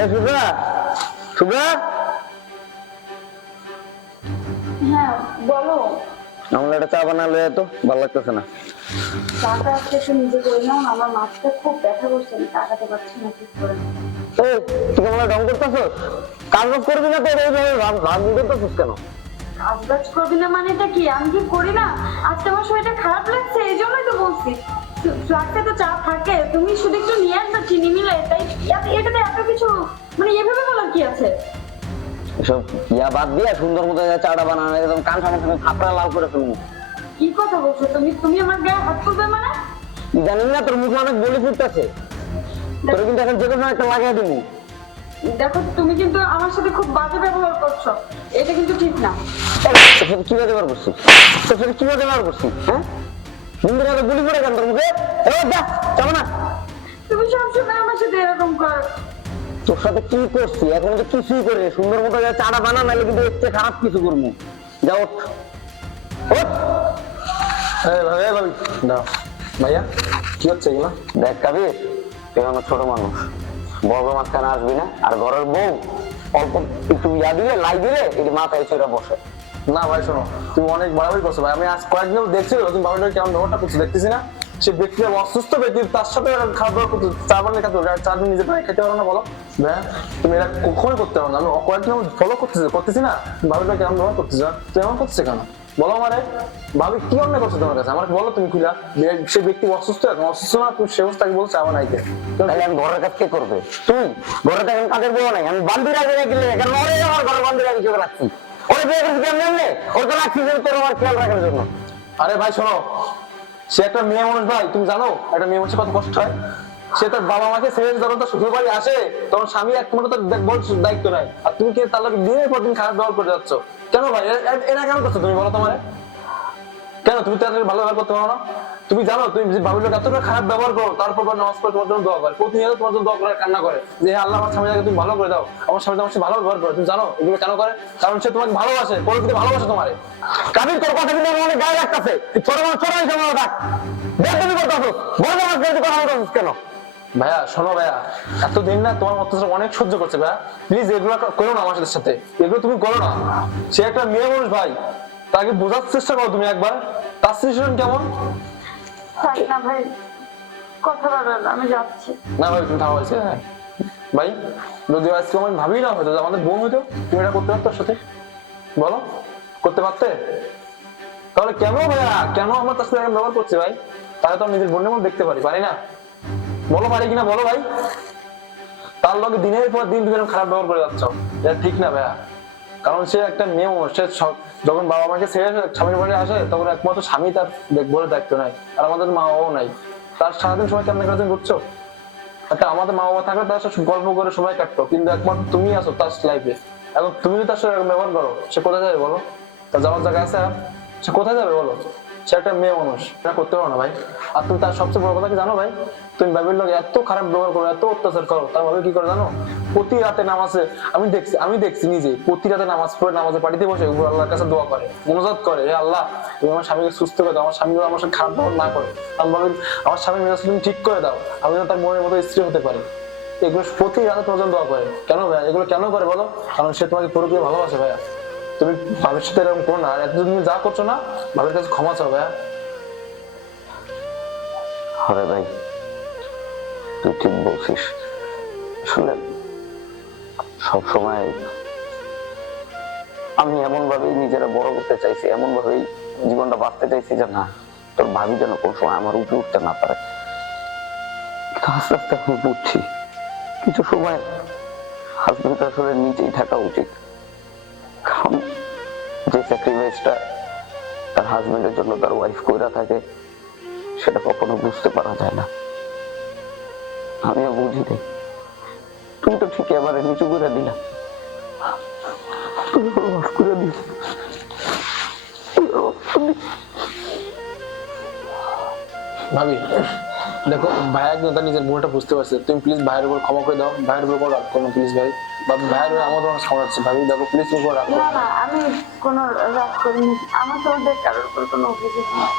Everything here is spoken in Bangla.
এ সুগা, সুগা। হ্যাঁ বলো। আমার একটা চা বানালে তো ভালো লাগতেছে না। চাটা আজকে একটু নিজে করে নাও, আমার মাথাটা খুব ব্যথা করছে, আমি তাকাতে পারছি না ঠিক করে। এই তুই আমার ঢং করতেছস? কাজ বাজ করবি না তো এইভাবে রাগ করতেছস কেন? কাজ বাজ করবি না মানেটা কি? আমি কি করি না? আজকে আমার শরীরটা খারাপ লাগছে, এই জন্যই তো বলছি। ফ্লাক্সে তো চা থাকে, তুমি শুধু একটু নিয়ে আসবে চিনি মিলে, তাই এটাতে এত কিছু মানে এভাবে বলার কি আছে? এসব ইয়া বাদ দিয়ে সুন্দর মতো চাটা বানানো, একদম কান সামনে থাপড়া লাল করে ফেলবো। কি কথা বলছো তুমি? তুমি আমার গায়ে হাত তুলবে মানে? জানি না তোর মুখে অনেক বলি ফুটতেছে, তোর কিন্তু এখন যে কোনো একটা লাগাই দিবি। দেখো তুমি কিন্তু আমার সাথে খুব বাজে ব্যবহার করছো, এটা কিন্তু ঠিক না। তোর সাথে কি ব্যবহার করছি? তোর সাথে কি ব্যবহার করছি? হ্যাঁ, বন্ধুর হাতে গুলি করে কেন তোর মুখে? যা যাবো না। তুমি সবসময় আমার সাথে এরকম করো। তোর সাথে কি করছি? এখন তো কিছুই করে সুন্দর মতো চাটা বানা, নাহলে কিন্তু এর চেয়ে খারাপ কিছু করবো। যা ওঠ, ওঠ। ভাইয়া কি হচ্ছে এগুলো? দেখ কাবির, তুই আমার ছোট মানুষ, বড় মাঝখানে আসবি না। আর ঘরের বউ অল্প একটু ইয়া দিলে, লাই দিলে এই মাথায় ছেড়ে বসে। না ভাই শোনো, তুমি অনেক বাড়াবাড়ি করছো ভাই। আমি আজ কয়েকদিন দেখছি তুমি বাড়িটা কেমন ব্যবহারটা করছো দেখতেছি না? সে ব্যক্তিটা অসুস্থ ব্যক্তি, তার সাথে খাওয়া দাওয়া করছো, চা বানিয়ে খাতে চা তুমি নিজে বানিয়ে খেতে পারো না? বলো ভাইয়া, তুমি এটা কখনোই করতে পারো না। আমি কয়েকদিন ফলো করতেছি না, বাড়িটা কেমন ব্যবহার করতেছো, তুই এমন করছে কেন? বলো আমারে, ভাবি কি অন্যায় করছো তোমার কাছে? আমাকে বলো তুমি খুলা। সে ব্যক্তি অসুস্থ, এখন অসুস্থ না, তুমি সে অবস্থাকে বলছো চা বানাইতে। তাহলে আমি ঘরের কাজ কে করবে? তুই ঘরে দেখেন কাজের বউ নাই, আমি বান্দি রাখি রাখলে কেন ওরে আমার ঘরে বান্দি রাখি হিসেবে রাখছি। ওরে বিয়ে করছি কেমন এমনি, ওর তো রাখছি যে তোর আমার খেয়াল রাখার জন্য। আরে ভাই শোনো, সে একটা মেয়ে মানুষ ভাই, তুমি জানো একটা মেয়ে মানুষের কত কষ্ট হয়? সে তার বাবা মাকে ছেড়ে যখন তার শ্বশুর বাড়ি আসে, তখন স্বামী একমাত্র তার দেখভাল দায়িত্ব নেয়, আর তুমি কি তার লোক দিনের পর দিন খারাপ ব্যবহার করে যাচ্ছ কেন ভাই? এরা কেন করছো তুমি বলো তোমার? কেন তুমি তাদের ভালো ব্যবহার করতে পারো না? তুমি জানো তুমি যে বাবুর লোক এতটা খারাপ ব্যবহার করো, তারপর নামাজ পড়ে তোমার জন্য দোয়া করে, প্রতিনিয়ত তোমার জন্য দোয়া করে, কান্না করে যে আল্লাহ আমার স্বামীকে তুমি ভালো করে দাও, আমার স্বামী আমার সাথে ভালো ব্যবহার করে। তুমি জানো এগুলো কেন করে? কারণ সে তোমাকে ভালোবাসে, পরিস্থিতি ভালোবাসে তোমারে। কাবির তোর কথা কিন্তু আমার অনেক গায়ে লাগতেছে। ছোট মানুষ ছোট হিসেবে ডাক দেখ, তুমি করতেছ বড় মানুষ কথা বলতেছিস কেন? ভাইয়া শোনো ভাইয়া, এতদিন না তোমার অত্যাচার অনেক সহ্য করছে ভাইয়া, প্লিজ এগুলো করো না আমার সাথে, এগুলো তুমি করো না। সে একটা মেয়ে মানুষ ভাই, তাকে বোঝার চেষ্টা করো তুমি একবার, তার সিচুয়েশন কেমন। থাক না ভাই, কথা বলো না, আমি যাচ্ছি। না ভাই তুমি থামা হয়েছে। হ্যাঁ ভাই, যদি আজকে আমার ভাবি না হয়তো আমাদের বোন হইতো, তুমি এটা করতে পারতো সাথে? বলো, করতে পারতে? তাহলে কেন ভাইয়া, কেন আমার তার সাথে ব্যবহার করছে ভাই? তাহলে তো আমি নিজের বোনের মধ্যে দেখতে পারি না? বলো পারি কিনা বলো ভাই? তার লগে দিনের পর দিন তুমি খারাপ ব্যবহার করে যাচ্ছ, এটা ঠিক না ভাইয়া। কারণ সে একটা মেয়ে মানুষ, সে যখন বাবা মাকে ছেড়ে স্বামীর বাড়ি আসে, তখন একমাত্র স্বামী তার দেখভালের দায়িত্ব নাই, আর আমাদের মা বাবাও নাই। তার সারাদিন সময় কেমন কাজ করছো? একটা আমাদের মা বাবা থাকলে তার সাথে গল্প করে সময় কাটতো, কিন্তু একমাত্র তুমি আছো তার লাইফে। এখন তুমি তার সাথে ব্যবহার করো, সে কোথায় যাবে বলো? তার যাওয়ার জায়গা আছে? সে কোথায় যাবে বলো? সে একটা মেয়ে মানুষ, এটা করতে পারো না ভাই। আর তুমি তার সবচেয়ে বড় কথা কি জানো ভাই? তুমি বাবির লোক এত খারাপ ব্যবহার করো, এত অত্যাচার করো, তার ভাবে কি করে জানো? প্রতি রাতে নামাজে আমি দেখছি নিজে, প্রতি রাতে নামাজ পড়ে নামাজে পাঠিয়ে বসে উপর আল্লাহর কাছে দোয়া করে, মনোজাত করে, হে আল্লাহ তুমি আমার স্বামীকে সুস্থ করে দাও, আমার স্বামী আমার সাথে খারাপ ব্যবহার না করে, আমি ভাবি আমার স্বামীর মেজাজ তুমি ঠিক করে দাও, আমি তার মনের মতো স্ত্রী হতে পারি। এগুলো প্রতি রাতে তোমার জন্য দোয়া করে। কেন ভাইয়া এগুলো কেন করে বলো? কারণ সে তোমাকে পুরোপুরি ভালোবাসে ভাইয়া। তুমি ভাবির সাথে এরকম করো না, আর এত তুমি যা করছো না, ভাবির কাছে ক্ষমা চাও ভাইয়া। আরে ভাই, তুই ঠিক বলছিস। আসলে সবসময় আমি এমন ভাবেই নিজেরা বড় করতে চাইছি, এমন ভাবেই জীবনটা বাঁচতে চাইছি যে না, তোর ভাবি যেন কোন সময় আমার উপরে উঠতে না পারে। আস্তে আস্তে আমি বুঝছি কিছু সময় হাজবেন্ড আসলে নিচেই থাকা উচিত, কারণ যে স্যাক্রিফাইসটা তার হাজবেন্ডের জন্য তার ওয়াইফ কইরা থাকে, সেটা কখনো বুঝতে পারা যায় না। আমিও বুঝি নাই, তুমি তো ঠিকই আবার নিচু করে দিলা, তুমি মাফ করে দিল। ভাবি দেখো, ভাইয়া কিন্তু তার নিজের ভুলটা বুঝতে পারছে, তুমি প্লিজ ভাইয়ের উপর ক্ষমা করে দাও, ভাইয়ের উপর রাগ করো প্লিজ ভাই, বা ভাইয়ের উপর আমার তোমার ক্ষমা হচ্ছে ভাবি, দেখো প্লিজ তুমি রাগ করো না না, আমি কোনো রাগ করিনি, আমার তোমাদের কারোর উপর কোনো অভিযোগ নেই।